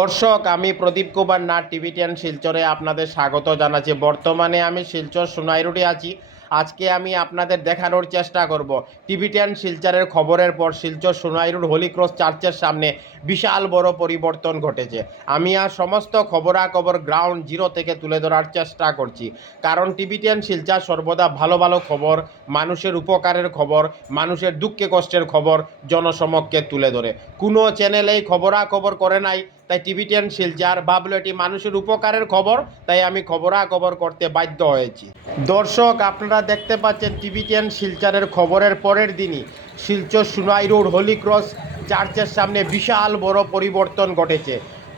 দর্শক, আমি প্রদীপ কুমার নাথ টিভি10 শিলচরে আপনাদের স্বাগত জানাচ্ছি। বর্তমানে আমি শিলচর সোনাই রোডে আছি। আজকে আমি আপনাদের দেখানোর চেষ্টা করব টিভি10 শিলচরের খবরের পর শিলচর সোনাই রোড হোলি ক্রস চার্চের সামনে বিশাল বড় পরিবর্তন ঘটেছে। আমি আর সমস্ত খবরাখবর গ্রাউন্ড জিরো থেকে তুলে ধরার চেষ্টা করছি, কারণ টিভি10 শিলচর সর্বদা ভালো ভালো খবর, মানুষের উপকারের খবর, মানুষের দুঃখে কষ্টের খবর জনসমক্ষে তুলে ধরে। কোনো চ্যানেল এই খবরাখবর করে নাই, তাই টিভি10 শিলচর ভাবলো এটি মানুষের উপকারের খবর, তাই আমি খবরাখবর করতে বাধ্য হয়েছি। দর্শক, আপনারা দেখতে পাচ্ছেন টিভি10 শিলচরের খবরের পরের দিনই শিলচর সোনাই রোড হোলি ক্রস চার্চের সামনে বিশাল বড় পরিবর্তন ঘটেছে।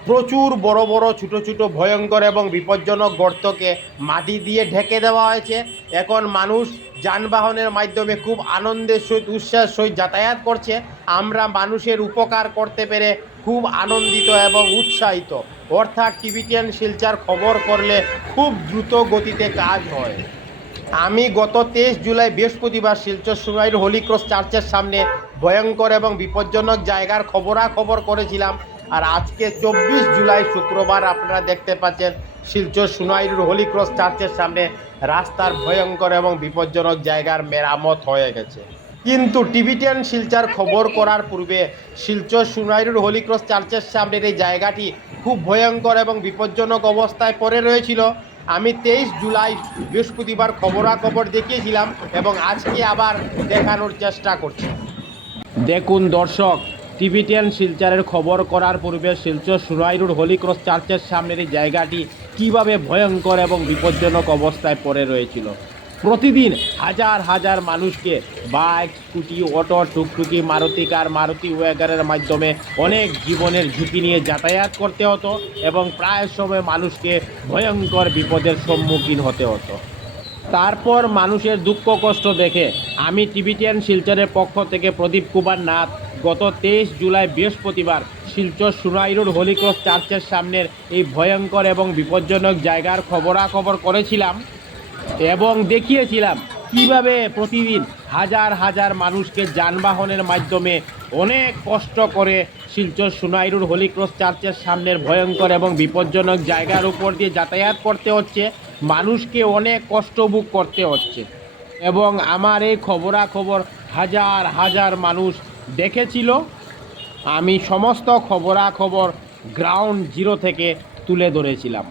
প্রচুর বড় বড় ছোটো ছোটো ভয়ঙ্কর এবং বিপজ্জনক গর্তকে মাটি দিয়ে ঢেকে দেওয়া হয়েছে। এখন মানুষ যানবাহনের মাধ্যমে খুব আনন্দের সহিত উচ্ছ্বাসের সহিত যাতায়াত করছে। আমরা মানুষের উপকার করতে পেরে খুব আনন্দিত এবং উৎসাহিত। অর্থাৎ টিভি10 শিলচর খবর করলে খুব দ্রুত গতিতে কাজ হয়। আমি গত 23 জুলাই বৃহস্পতিবার শিলচর সোনাই রোড হোলি ক্রস চার্চের সামনে ভয়ঙ্কর এবং বিপজ্জনক জায়গার খবরাখবর করেছিলাম। আর আজকে 24 জুলাই শুক্রবার আপনারা দেখতে পাচ্ছেন শিলচর সোনাই রোড হোলি ক্রস চার্চের সামনে রাস্তার ভয়ঙ্কর এবং বিপজ্জনক জায়গার মেরামত হয়ে গেছে। কিন্তু টিভি10 শিলচর খবর করার পূর্বে শিলচর সোনাই রোড হোলি ক্রস চার্চের সামনের এই জায়গাটি খুব ভয়ঙ্কর এবং বিপজ্জনক অবস্থায় পড়ে রয়েছিল। আমি 23 জুলাই বৃহস্পতিবার খবরাখবর দেখিয়েছিলাম এবং আজকে আবার দেখানোর চেষ্টা করছি। দেখুন দর্শক, টিভি10 শিলচরের খবর করার পূর্বে শিলচর সোনাই রোড হোলি ক্রস চার্চের সামনের এই জায়গাটি কীভাবে ভয়ঙ্কর এবং বিপজ্জনক অবস্থায় পড়ে রয়েছিল। প্রতিদিন হাজার হাজার মানুষকে বাইক, স্কুটি, অটো, টুকটুকি, মারুতি কার, মারুতি ওয়াগনের মাধ্যমে অনেক জীবনের ঝুঁকি নিয়ে যাতায়াত করতে হতো এবং প্রায় সময় মানুষকে ভয়ঙ্কর বিপদের সম্মুখীন হতে হতো। তারপর মানুষের দুঃখ কষ্ট দেখে আমি টিভি10 শিলচরের পক্ষ থেকে প্রদীপ কুমার নাথ গত 23 জুলাই বৃহস্পতিবার শিলচর সোনাই রোড হোলি ক্রস চার্চের সামনের এই ভয়ঙ্কর এবং বিপজ্জনক জায়গার খবরাখবর করেছিলাম এবং দেখিয়েছিলাম কিভাবে প্রতিদিন হাজার হাজার মানুষকে যানবাহনের মাধ্যমে অনেক কষ্ট করে শিলচর সোনাই রোড হোলি ক্রস চার্চের সামনের ভয়ঙ্কর এবং বিপজ্জনক জায়গার উপর দিয়ে যাতায়াত করতে হচ্ছে, মানুষকে অনেক কষ্ট ভোগ করতে হচ্ছে। এবং আমার এই খবরাখবর হাজার হাজার মানুষ দেখেছিল। আমি সমস্ত খবরাখবর গ্রাউন্ড জিরো থেকে তুলে ধরেছিলাম।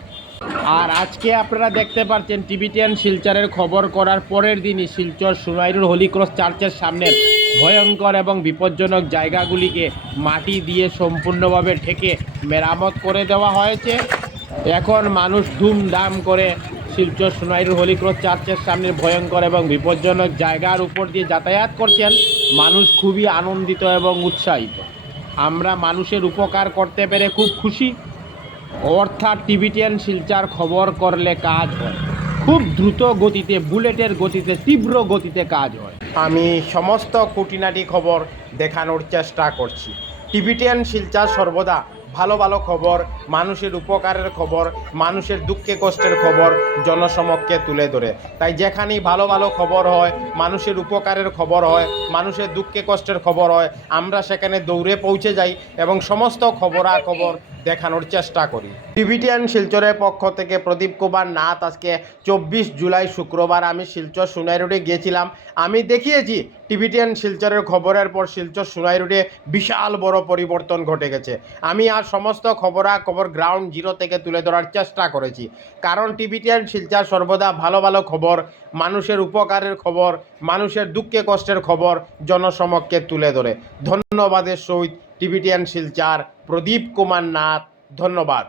আর আজকে আপনারা দেখতে পাচ্ছেন টিভি10 শিলচরের খবর করার পরের দিনই শিলচর সোনাই রোড হোলি ক্রস চার্চের সামনের ভয়ঙ্কর এবং বিপজ্জনক জায়গাগুলিকে মাটি দিয়ে সম্পূর্ণভাবে ঢেকে মেরামত করে দেওয়া হয়েছে। এখন মানুষ ধুমধাম করে শিলচর সোনাই রোড হোলি ক্রস চার্চের সামনের ভয়ঙ্কর এবং বিপজ্জনক জায়গার উপর দিয়ে যাতায়াত করছেন। মানুষ খুবই আনন্দিত এবং উৎসাহিত। আমরা মানুষের উপকার করতে পেরে খুব খুশি। অর্থাৎ টিভি10 শিলচর খবর করলে কাজ হয়, খুব দ্রুত গতিতে, বুলেটের গতিতে, তীব্র গতিতে কাজ হয়। আমি সমস্ত খুঁটিনাটি খবর দেখানোর চেষ্টা করছি। টিভি10 শিলচর সর্বদা ভালো ভালো খবর, মানুষের উপকারের খবর, মানুষের দুঃখে কষ্টের খবর জনসমক্ষে তুলে ধরে। তাই যেখানেই ভালো ভালো খবর হয়, মানুষের উপকারের খবর হয়, মানুষের দুঃখে কষ্টের খবর হয়, আমরা সেখানে দৌড়ে পৌঁছে যাই এবং সমস্ত খবরাখবর দেখানোর চেষ্টা করি। টিভি10 শিলচরের পক্ষ থেকে প্রদীপ কুমার নাথ। আজকে 24 জুলাই শুক্রবার আমি শিলচর সোনাই রোডে গিয়েছিলাম। আমি দেখিয়েছি টিভি10 শিলচরের খবরের পর শিলচর সোনাই রোডে বিশাল বড় পরিবর্তন ঘটে গেছে। আমি আর সমস্ত খবরাখবর গ্রাউন্ড জিরো থেকে তুলে ধরার চেষ্টা করেছি, কারণ টিভি10 শিলচর সর্বদা ভালো ভালো খবর, মানুষের উপকারের খবর, মানুষের দুঃখে কষ্টের খবর জনসমক্ষে তুলে ধরে। ধন্যবাদের সহিত টিভি10 শিলচর প্রদীপ কুমার নাথ। ধন্যবাদ।